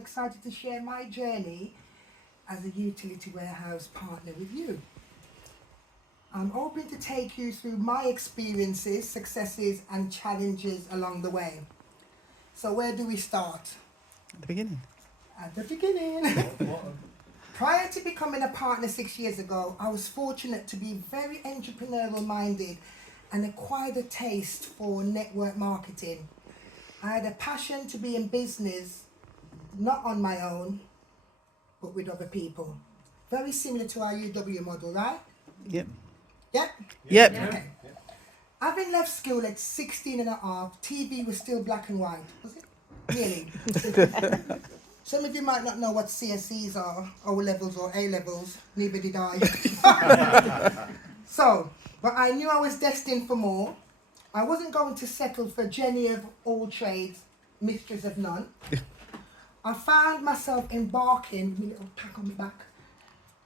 excited to share my journey as a utility warehouse partner with you. I'm hoping to take you through my experiences, successes and challenges along the way. So where do we start? At the beginning. At the beginning. Prior to becoming a partner 6 years ago, I was fortunate to be very entrepreneurial minded and acquired a taste for network marketing. I had a passion to be in business, not on my own, but with other people. Very similar to our UW model, right? Yep. Yeah? Yep. Okay. Having left school at 16 and a half, TV was still black and white, was it? Really? Some of you might not know what CSEs are, O levels or A levels, neither did I. But I knew I was destined for more. I wasn't going to settle for Jeni of all trades, mistress of none. I found myself embarking, with my little pack on my back,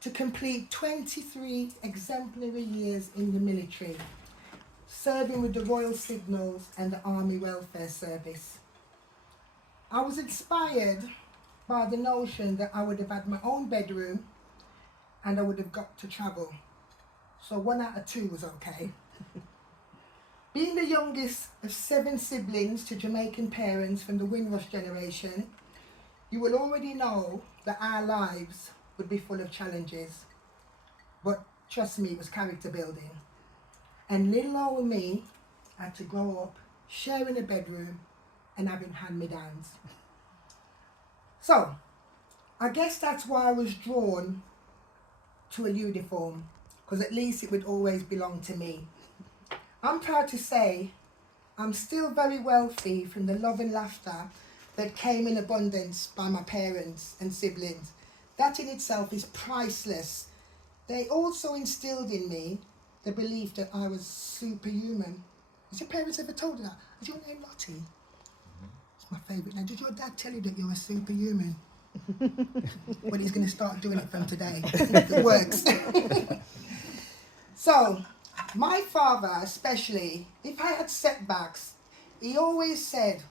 to complete 23 exemplary years in the military, serving with the Royal Signals and the Army Welfare Service. I was inspired by the notion that I would have had my own bedroom and I would have got to travel. So 1 out of 2 was okay. Being the youngest of 7 siblings to Jamaican parents from the Windrush generation, you will already know that our lives would be full of challenges. But trust me, it was character building. And little old me had to grow up sharing a bedroom and having hand-me-downs. So, I guess that's why I was drawn to a uniform, because at least it would always belong to me. I'm proud to say I'm still very wealthy from the love and laughter that came in abundance by my parents and siblings. That in itself is priceless. They also instilled in me the belief that I was superhuman. Has your parents ever told you that? Is your name Lottie? It's my favourite name. Did your dad tell you that you're a superhuman? Well, he's going to start doing it from today. It works. So, my father especially, if I had setbacks, he always said,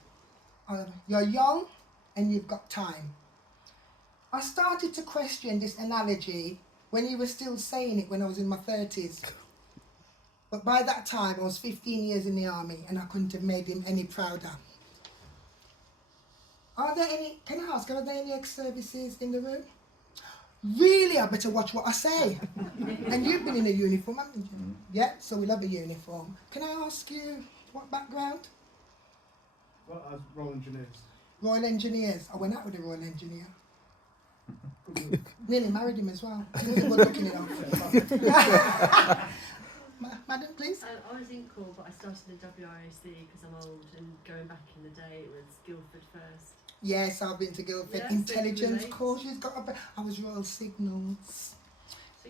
you're young and you've got time. I started to question this analogy when he was still saying it when I was in my 30s. But by that time, I was 15 years in the army and I couldn't have made him any prouder. Are there any ex-services in the room? Really, I better watch what I say. And you've been in a uniform, haven't you? Yeah, so we love a uniform. Can I ask you what background? Well, as Royal Engineers. Royal Engineers. I went out with a Royal Engineer. Nearly married him as well. He wasn't good looking enough. Madam, please. I was in Cork, but I started at WRAC because I'm old, and going back in the day it was Guildford first. Yes, I've been to Guildford. Yes, Intelligence course. I was Royal Signals.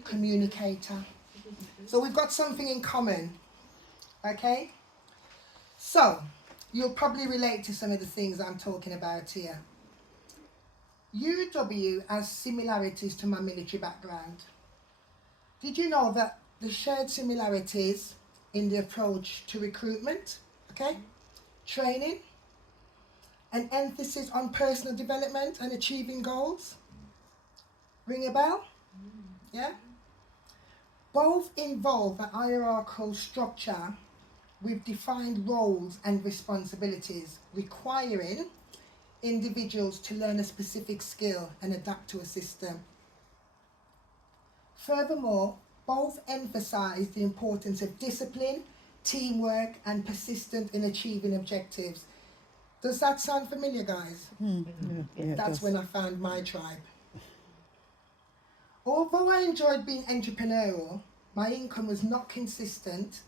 Communicator. So we've got something in common. Okay? So, you'll probably relate to some of the things I'm talking about here. UW has similarities to my military background. Did you know that the shared similarities in the approach to recruitment, okay, training, an emphasis on personal development and achieving goals? Ring a bell? Yeah? Both involve a hierarchical structure with defined roles and responsibilities, requiring individuals to learn a specific skill and adapt to a system. Furthermore, both emphasize the importance of discipline, teamwork, and persistence in achieving objectives. Does that sound familiar, guys? Yeah, That's when I found my tribe. Although I enjoyed being entrepreneurial, my income was not consistent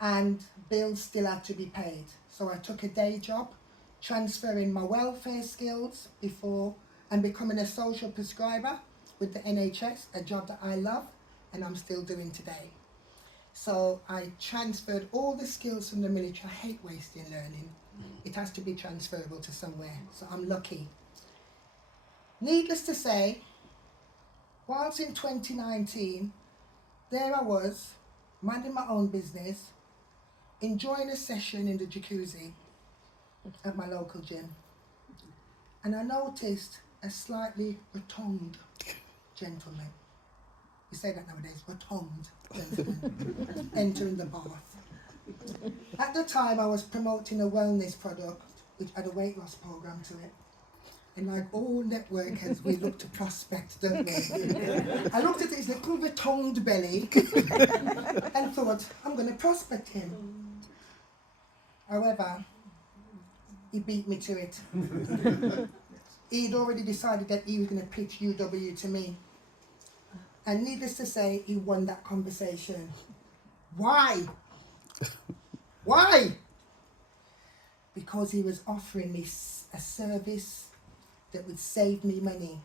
and bills still had to be paid. So I took a day job, transferring my welfare skills before and becoming a social prescriber with the NHS, a job that I love and I'm still doing today. So I transferred all the skills from the military. I hate wasting learning. It has to be transferable to somewhere, so I'm lucky. Needless to say, whilst in 2019, there I was, minding my own business, enjoying a session in the jacuzzi at my local gym. and I noticed a slightly rotund gentleman. You say that nowadays, rotund gentleman, entering the bath. At the time, I was promoting a wellness product which had a weight loss program to it. And like all networkers, we look to prospect, don't we? I looked at his little rotund belly and thought, I'm going to prospect him. However, he beat me to it. He'd already decided that he was going to pitch UW to me. And needless to say, he won that conversation. Why? Why? Because he was offering me a service that would save me money.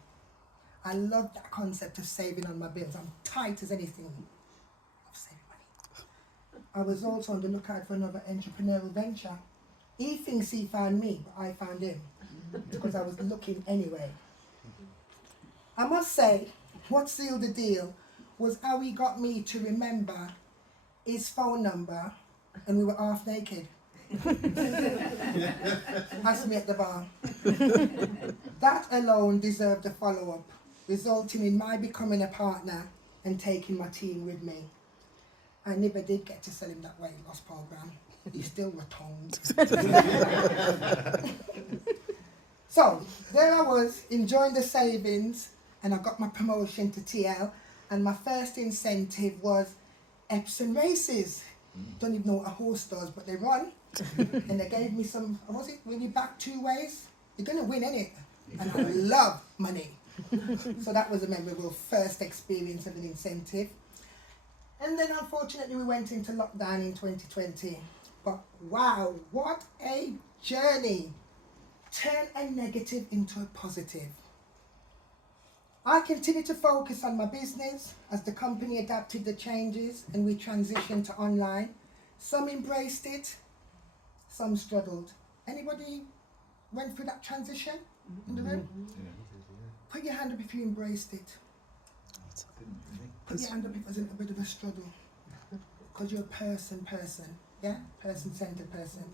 I love that concept of saving on my bills. I'm tight as anything of saving money. I was also on the lookout for another entrepreneurial venture. He thinks he found me, but I found him because I was looking anyway. I must say, what sealed the deal was how he got me to remember his phone number, and we were half naked. Asked me at the bar. That alone deserved a follow-up, resulting in my becoming a partner and taking my team with me. I never did get to sell him that weight loss program. He's still rotund. So there I was, enjoying the savings, and I got my promotion to TL, and my first incentive was Epsom races. Don't even know what a horse does, but they run. And they gave me some, was it, when you back 2 ways? You're going to win, innit? And I love money. So that was a memorable first experience of an incentive. And then unfortunately we went into lockdown in 2020. But wow, what a journey. Turn a negative into a positive. I continued to focus on my business as the company adapted the changes and we transitioned to online. Some embraced it, some struggled. Anybody went through that transition in the room? Put your hand up if you embraced it. Put your hand up if it was a bit of a struggle. Because you're a person, yeah? Person-centered person.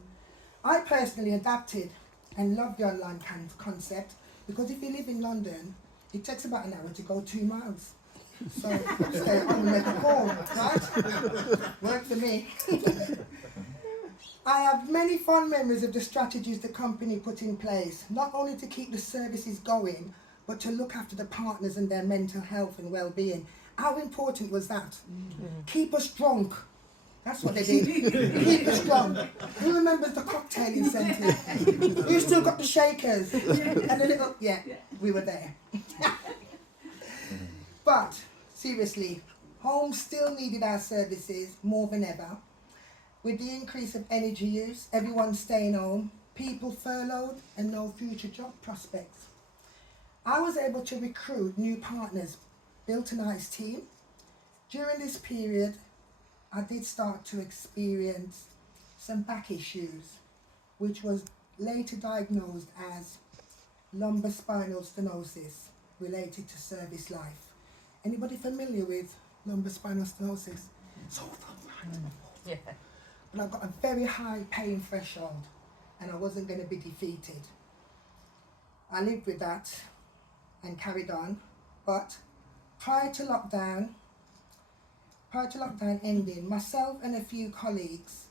I personally adapted and love the online concept because if you live in London, it takes about an hour to go 2 miles. So stay at home and make a call, right? Work for me. I have many fond memories of the strategies the company put in place, not only to keep the services going, but to look after the partners and their mental health and well-being. How important was that? Keep us drunk. That's what they did. Keep us drunk. Who remembers the cocktail incentive? Who still got the shakers? And the little, yeah, we were there. But seriously, homes still needed our services more than ever. With the increase of energy use, everyone staying home, people furloughed and no future job prospects. I was able to recruit new partners, built a nice team. During this period, I did start to experience some back issues, which was later diagnosed as lumbar spinal stenosis related to service life. Anybody familiar with lumbar spinal stenosis? So yeah. But I've got a very high pain threshold and I wasn't going to be defeated. I lived with that and carried on, but prior to lockdown ending, myself and a few colleagues,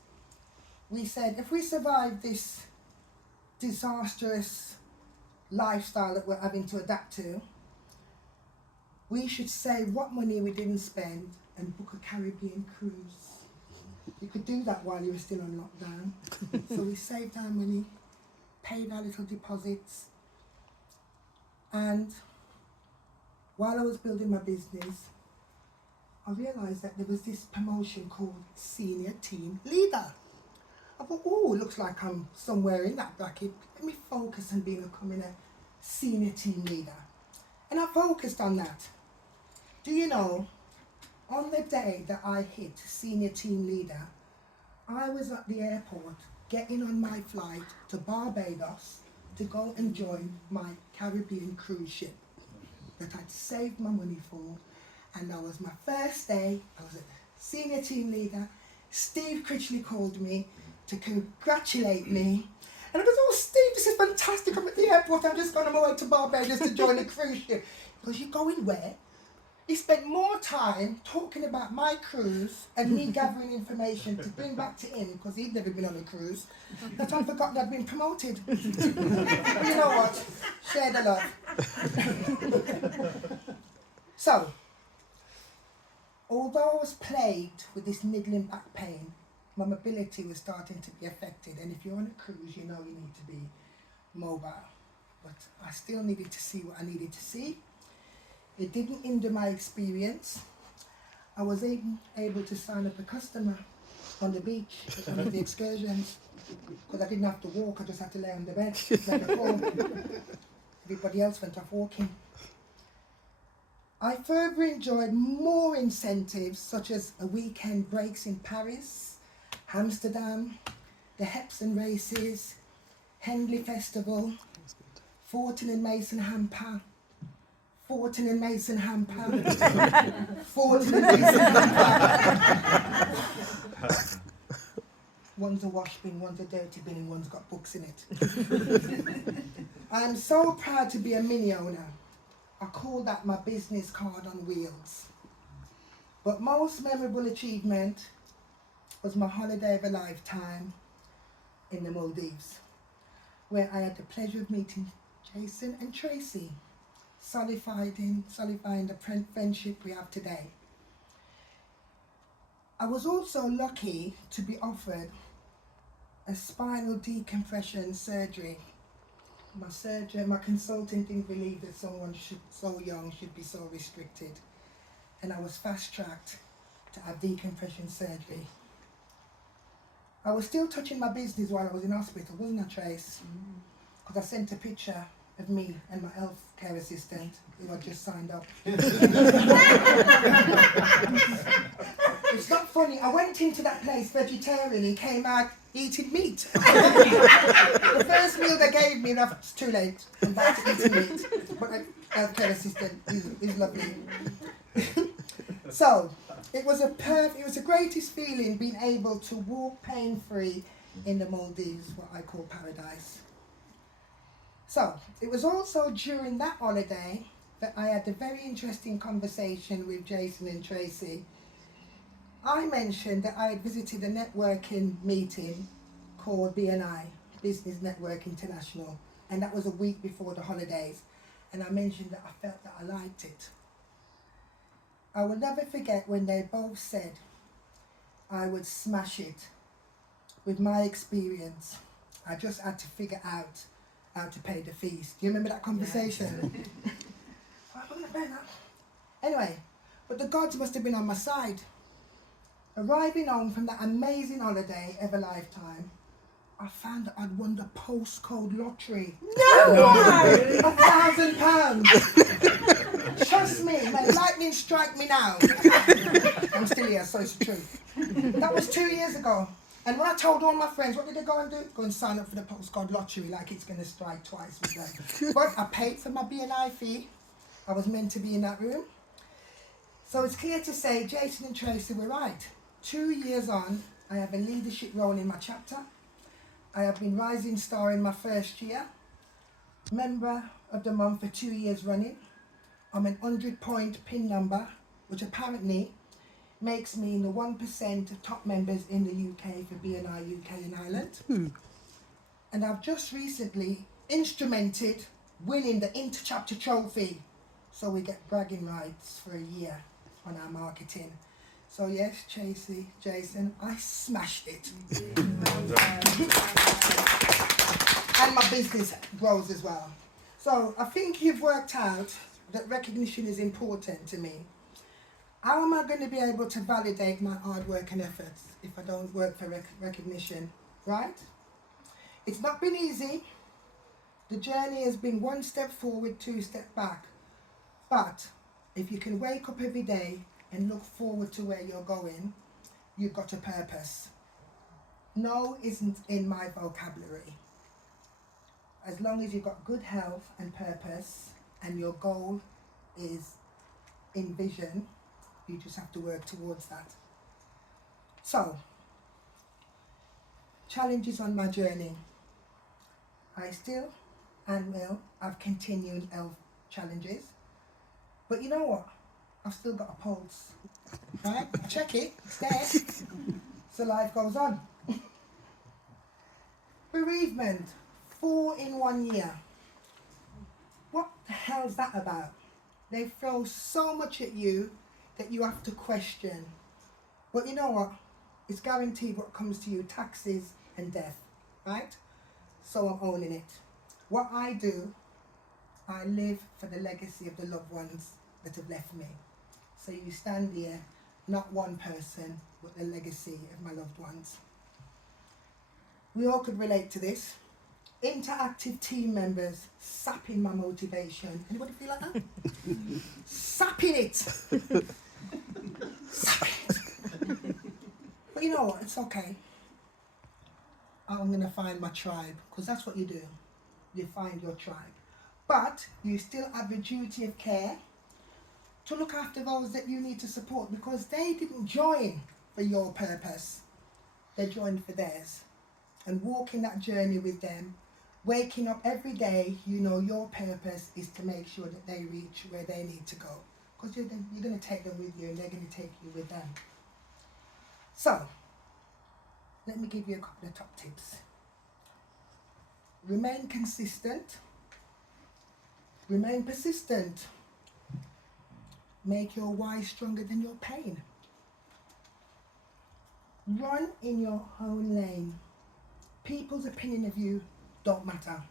we said if we survive this disastrous lifestyle that we're having to adapt to, we should save what money we didn't spend and book a Caribbean cruise. You could do that while you were still on lockdown. So we saved our money, paid our little deposits, and while I was building my business, I realised that there was this promotion called Senior Team Leader. I thought, oh, looks like I'm somewhere in that bracket. Let me focus on becoming a Senior Team Leader. And I focused on that. Do you know, on the day that I hit Senior Team Leader, I was at the airport getting on my flight to Barbados to go and join my Caribbean cruise ship that I'd saved my money for. And that was my first day. I was a Senior Team Leader. Steve Critchley called me to congratulate me And I goes, oh, Steve, this is fantastic. I'm at the airport. I'm just going on my way to Barbados to join the cruise ship. He goes, you're going where? He spent more time talking about my cruise and me gathering information to bring back to him because he'd never been on a cruise. That I forgot I'd been promoted. But you know what? Share the love. So, although I was plagued with this niggling back pain, my mobility was starting to be affected. And if you're on a cruise, you know you need to be mobile. But I still needed to see what I needed to see. It didn't hinder my experience. I was able to sign up a customer on the beach at one of the excursions because I didn't have to walk, I just had to lay on the bed like a form. Everybody else went off walking. I further enjoyed more incentives such as a weekend breaks in Paris, Amsterdam, the Hepson races, Henley Festival, Fortin and Mason Hamper, Fortin and Mason Hamper, Fortin and Mason Hamper. One's a wash bin, one's a dirty bin, and one's got books in it. I'm so proud to be a mini owner. I call that my business card on wheels. But most memorable achievement was my holiday of a lifetime in the Maldives, where I had the pleasure of meeting Jason and Tracy, solidifying the friendship we have today. I was also lucky to be offered a spinal decompression surgery. My surgeon, my consultant didn't believe that someone so young should be so restricted. And I was fast-tracked to have decompression surgery. I was still touching my business while I was in hospital, wasn't I, Trace? Because I sent a picture of me and my health care assistant who had just signed up. It's not funny, I went into that place vegetarian and came out eating meat. The first meal they gave me, it's too late, I'm back to eating meat. But my health care assistant is lovely. So, it was the greatest feeling being able to walk pain-free in the Maldives, what I call paradise. So, it was also during that holiday that I had a very interesting conversation with Jason and Tracy. I mentioned that I had visited a networking meeting called BNI, Business Network International, and that was a week before the holidays. And I mentioned that I felt that I liked it. I will never forget when they both said I would smash it. With my experience, I just had to figure out how to pay the fees. Do you remember that conversation? Yeah. Anyway, but the gods must have been on my side. Arriving home from that amazing holiday of a lifetime, I found that I'd won the postcode lottery. No! £1,000. Trust me, my lightning strike me now. I'm still here, so it's the truth. That was 2 years ago. And when I told all my friends, what did they go and do? Go and sign up for the postcode lottery like it's going to strike twice with them. But I paid for my BNI fee. I was meant to be in that room. So it's clear to say Jason and Tracy were right. 2 years on, I have a leadership role in my chapter. I have been Rising Star in my first year. Member of the month for 2 years running. I'm an 100-point PIN number, which apparently makes me in the 1% of top members in the UK for BNI UK and Ireland. And I've just recently instrumented winning the Inter-Chapter Trophy. So we get bragging rights for a year on our marketing. So yes, Tracy, Jason, I smashed it. And my business grows as well. So I think you've worked out that recognition is important to me. How am I going to be able to validate my hard work and efforts if I don't work for recognition, right? It's not been easy. The journey has been 1 step forward, 2 steps back. But if you can wake up every day and look forward to where you're going, you've got a purpose. No isn't in my vocabulary. As long as you've got good health and purpose and your goal is in vision, you just have to work towards that. So, challenges on my journey. I still and will have continuing health challenges. But you know what? I've still got a pulse. Right? I check it, it's there. So life goes on. Bereavement, 4 in 1 year. What the hell's that about? They throw so much at you that you have to question. But you know what? It's guaranteed what comes to you, taxes and death, right? So I'm owning it. What I do, I live for the legacy of the loved ones that have left me. So you stand here, not one person, but the legacy of my loved ones. We all could relate to this. Interactive team members sapping my motivation. Anybody feel like that? Sapping it. Sapping it. But you know what? It's okay. I'm going to find my tribe, because that's what you do. You find your tribe. But you still have the duty of care to look after those that you need to support, because they didn't join for your purpose. They joined for theirs. And walking that journey with them, waking up every day, you know your purpose is to make sure that they reach where they need to go. Because you're going to take them with you and they're going to take you with them. So, let me give you a couple of top tips. Remain consistent. Remain persistent. Make your why stronger than your pain. Run in your own lane. People's opinion of you don't matter.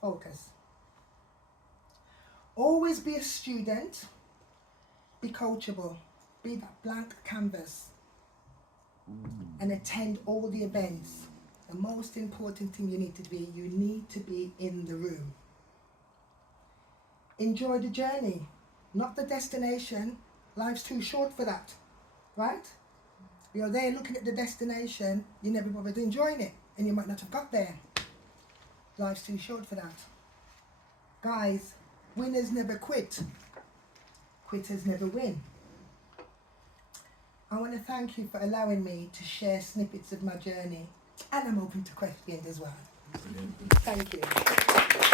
Focus. Always be a student. Be coachable. Be that blank canvas. And attend all the events. The most important thing you need to be in the room. Enjoy the journey, not the destination. Life's too short for that, right? You're there looking at the destination, you never bothered enjoying it, and you might not have got there. Life's too short for that. Guys, winners never quit. Quitters never win. I want to thank you for allowing me to share snippets of my journey, and I'm open to questions as well. Brilliant. Thank you.